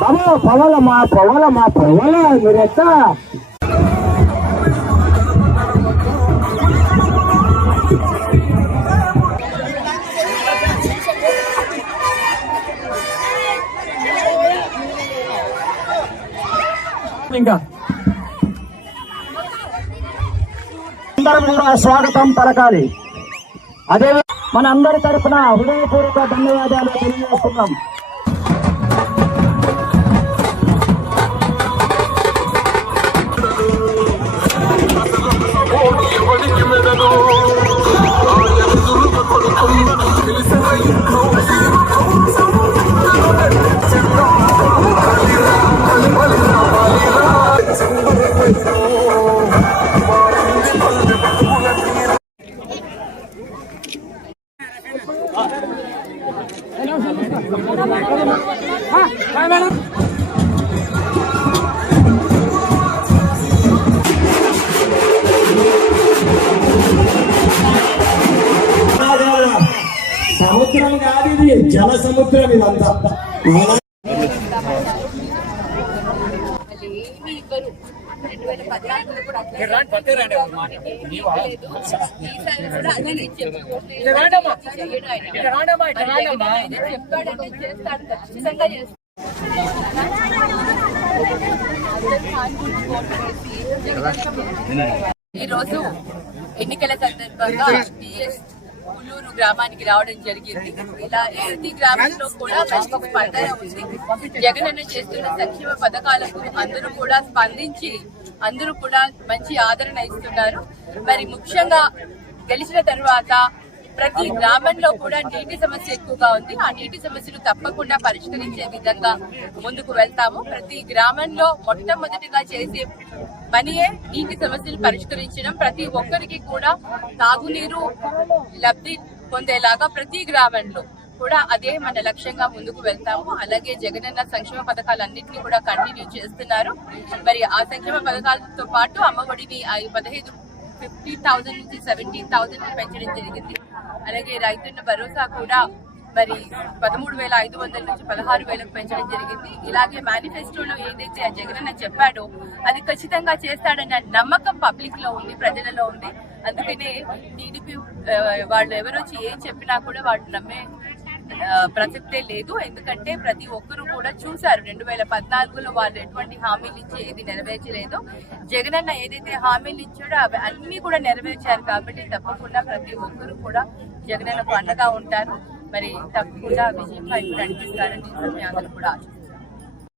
బాబా పవలమ్మా పవలమ్మా పవల మీరెత్త ఇంకా అందరం కూడా స్వాగతం పలకాలి. అదే మన అందరి తరఫున హృదయపూర్వక ధన్యవాదాలు తెలియజేస్తున్నాం. సముద్రం కాదు, ఇది జల సముద్రం. ఇదంతా ఈరోజు ఎన్నికల సందర్భంగా పుల్లూరు గ్రామానికి రావడం జరిగింది. ఇలా ప్రతి గ్రామంలో కూడా మంచి స్పందన ఉంది. జగనన్న చేస్తున్న సంక్షేమ పథకాలకు అందరూ కూడా స్పందించి అందరూ కూడా మంచి ఆదరణ ఇస్తున్నారు. మరి ముఖ్యంగా గెలిచిన తర్వాత ప్రతి గ్రామంలో కూడా నీటి సమస్య ఎక్కువగా ఉంది. ఆ నీటి సమస్యను తప్పకుండా పరిష్కరించే విధంగా ముందుకు వెళ్తాము. ప్రతి గ్రామంలో మొట్టమొదటిగా చేసే పనియే నీటి సమస్యను పరిష్కరించడం. ప్రతి ఒక్కరికి కూడా తాగునీరు లబ్ధి పొందేలాగా ప్రతి గ్రామంలో కూడా అదే మన లక్ష్యంగా ముందుకు వెళ్తాము. అలాగే జగనన్న సంక్షేమ పథకాలన్నింటినీ కూడా కంటిన్యూ చేస్తున్నారు. మరి ఆ సంక్షేమ పథకాలతో పాటు అమ్మఒడిని 50,000 నుంచి 17,000 పెంచడం జరిగింది. అలాగే రైతన్న భరోసా కూడా మరి 13,500 నుంచి 16,000 పెంచడం జరిగింది. ఇలాగే మేనిఫెస్టోలో ఏదైతే ఆ జగనన్న చెప్పాడో అది ఖచ్చితంగా చేస్తాడన్న నమ్మకం పబ్లిక్ లో ఉంది, ప్రజలలో ఉంది. అందుకనే టీడీపీ వాళ్ళు ఎవరొచ్చి ఏం చెప్పినా కూడా వాళ్ళు నమ్మే ప్రసక్తే లేదు. ఎందుకంటే ప్రతి ఒక్కరు కూడా చూశారు 2014లో వాళ్ళు ఎటువంటి హామీలు ఇచ్చి ఏది నెరవేర్చలేదో. జగనన్న ఏదైతే హామీలు ఇచ్చాడో అవి అన్ని కూడా నెరవేర్చారు. కాబట్టి తప్పకుండా ప్రతి ఒక్కరు కూడా జగనన్నకు అండగా ఉంటారు. మరి తప్పకుండా విజయం వైపు నడిపిస్తారని అందరూ కూడా